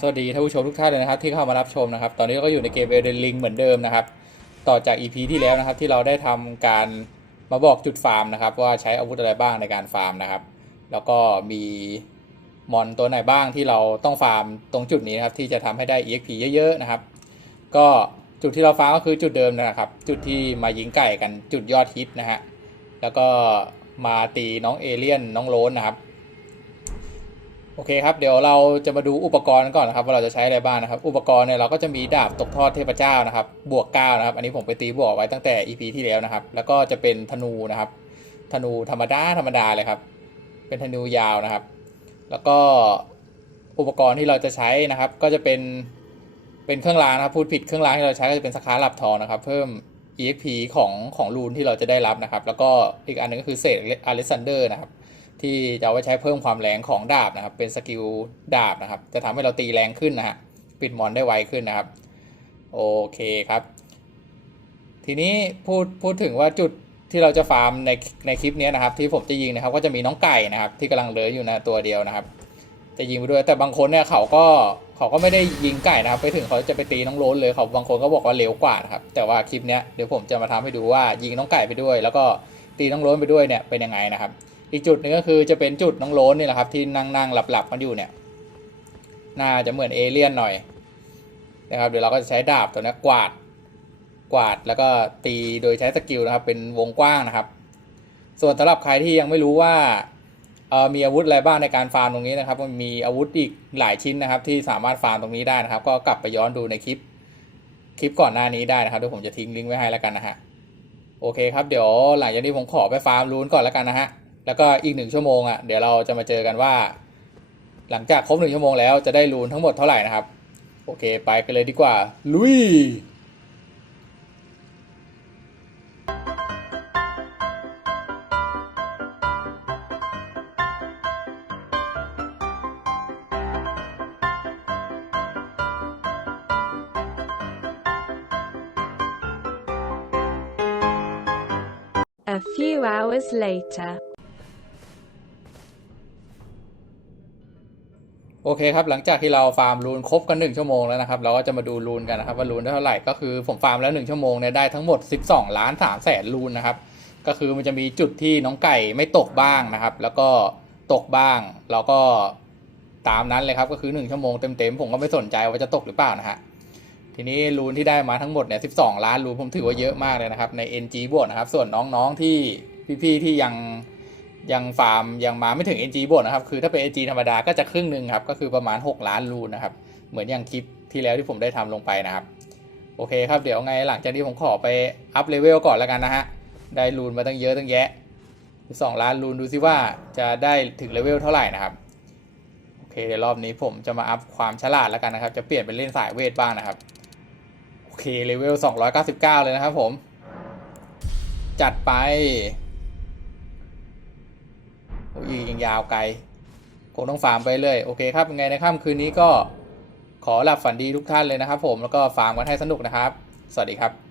สวัสดีท่านผู้ชมทุกท่านเลยนะครับที่เข้ามารับชมนะครับ ตอนนี้ก็อยู่ในเกม e l d e n Ring เหมือนเดิมนะครับ ต่อจาก EP ที่แล้วนะครับ ที่เราได้ทำการมาบอกจุดฟาร์มนะครับ ว่าใช้อาวุธอะไรบ้างในการฟาร์มนะครับ แล้วก็มีมอนตัวไหนบ้างที่เราต้องฟาร์มตรงจุดนี้นะครับ ที่จะทำให้ได้ EXP เยอะๆนะครับ ก็จุดที่เราฟาร์มก็คือจุดเดิมนะครับ จุดที่มายิงไก่กันจุดยอดฮิตนะฮะแล้วก็มาตีน้องเอเลี่ยนน้องโลนนะครับ โอเคครับ เดี๋ยวเราจะมาดูอุปกรณ์ก่อนนะครับว่าเราจะใช้อะไรบ้างนะครับ อุปกรณ์เนี่ยเราก็จะมีดาบตกทอดเทพเจ้านะครับ บวก9นะครับ อันนี้ผมไปตีบวกไว้ตั้งแต่ EP ที่แล้วนะครับ แล้วก็จะเป็นธนูนะครับ ธนูธรรมดาธรรมดาเลยครับ เป็นธนูยาวนะครับ แล้วก็อุปกรณ์ที่เราจะใช้นะครับ ก็จะเป็นเป็นเครื่องรางนะครับ พูดผิดเครื่องรางที่เราใช้ก็จะเป็นสคาลับทองนะครับ เพิ่ม EXP ของของรูนที่เราจะได้รับนะครับ แล้วก็อีกอันหนึงก็คือเศษอเลซันเดอร์นะครับ ที่จะเอาไว้ใช้เพิ่มความแรงของดาบนะครับ เป็นสกิลดาบนะครับ จะทำให้เราตีแรงขึ้นนะฮะปิดมอนได้ไวขึ้นนะครับ โอเคครับ ทีนี้พูดพูดถึงว่าจุดที่เราจะฟาร์มในในคลิปนี้นะครับ ที่ผมจะยิงนะครับ ก็จะมีน้องไก่นะครับ ที่กำลังเลื้อยอยู่นะตัวเดียวนะครับ จะยิงไปด้วยแต่บางคนเนี่ยเขาก็เขาก็ไม่ได้ยิงไก่นะครับ ไปถึงเขาจะไปตีน้องโรนเลยเขาบางคนก็บอกว่าเร็วกว่านะครับ แต่ว่าคลิปนี้เดี๋ยวผมจะมาทำให้ดูว่ายิงน้องไก่ไปด้วย แล้วก็ตีน้องโรนไปด้วยเนี่ยเป็นยังไงนะครับ อีกจุดหนึ่งก็คือจะเป็นจุดน้องโรนนี่แหละครับที่นั่งนั่งหลับหลับๆกันอยู่เนี่ยน่าจะเหมือนเอเลี่ยนหน่อยนะครับเดี๋ยวเราก็จะใช้ดาบตัวนี้กวาดกวาดแล้วก็ตีโดยใช้สกิลนะครับ เป็นวงกว้างนะครับ ส่วนสำหรับใครที่ยังไม่รู้ว่าเออมีอาวุธอะไรบ้างในการฟาร์มตรงนี้นะครับมันมีอาวุธอีกหลายชิ้นนะครับ ที่สามารถฟาร์มตรงนี้ได้นะครับ ก็กลับไปย้อนดูในคลิปคลิปก่อนหน้านี้ได้นะครับเดี๋ยวผมจะทิ้งลิงก์ไว้ให้แล้วกันนะฮะโอเคครับเดี๋ยวหลังจากนี้ผมขอไปฟาร์มรูนก่อนแล้วกันนะฮะ แล้วก็อีกหนึ่งชั่วโมงอะเดี๋ยวเราจะมาเจอกันว่า หลังจากครบหนึ่งชั่วโมงแล้วจะได้รูนทั้งหมดเท่าไหร่นะครับ โอเคไปกันเลยดีกว่า ลุย A few hours later. โอเคครับหลังจากที่เราฟาร์มรูนครบกันหนึ่งชั่วโมงแล้วนะครับเราก็จะมาดูรูนกันนะครับว่ารูนได้เท่าไหร่ก็คือผมฟาร์มแล้วหนึ่งชั่วโมงเนี่ยได้ทั้งหมด 12 ล้าน3แสนรูนนะครับก็คือมันจะมีจุดที่น้องไก่ไม่ตกบ้างนะครับ แล้วก็ตกบ้างเราก็ตามนั้นเลยครับก็คือหนึ่งชั่วโมงเต็มๆผมก็ไม่สนใจว่าจะตกหรือเปล่านะฮะทีนี้รูนที่ได้มาทั้งหมดเนี่ย12 ล้านรูนผมถือว่าเยอะมากเลยนะครับใน NG บวกนะครับส่วนน้องๆที่พี่ๆที่ยัง ยังฟาร์มยังมาไม่ถึง NG บวกนะครับ คือถ้าเป็น NG ธรรมดาก็จะครึ่งหนึ่งครับ ก็คือประมาณ 6 ล้านรูนนะครับ เหมือนอย่างคลิปที่แล้วที่ผมได้ทำลงไปนะครับ โอเคครับ เดี๋ยวไงหลังจากนี้ผมขอไปอัพเลเวลก่อนแล้วกันนะฮะ ได้รูนมาตั้งเยอะตั้งแยะสองล้านรูนดูซิว่าจะได้ถึงเลเวลเท่าไหร่นะครับ โอเคเดี๋ยวรอบนี้ผมจะมาอัพความฉลาดแล้วกันนะครับ จะเปลี่ยนเป็นเล่นสายเวทบ้างนะครับ โอเคเลเวล299 เลยนะครับผม จัดไป อียยังยาวไกลคงต้องฟาร์มไปเลยโอเคครับยังไงในค่ำคืนนี้ก็ขอหลับฝันดีทุกท่านเลยนะครับ ผมแล้วก็ฟาร์มกันให้สนุกนะครับ สวัสดีครับ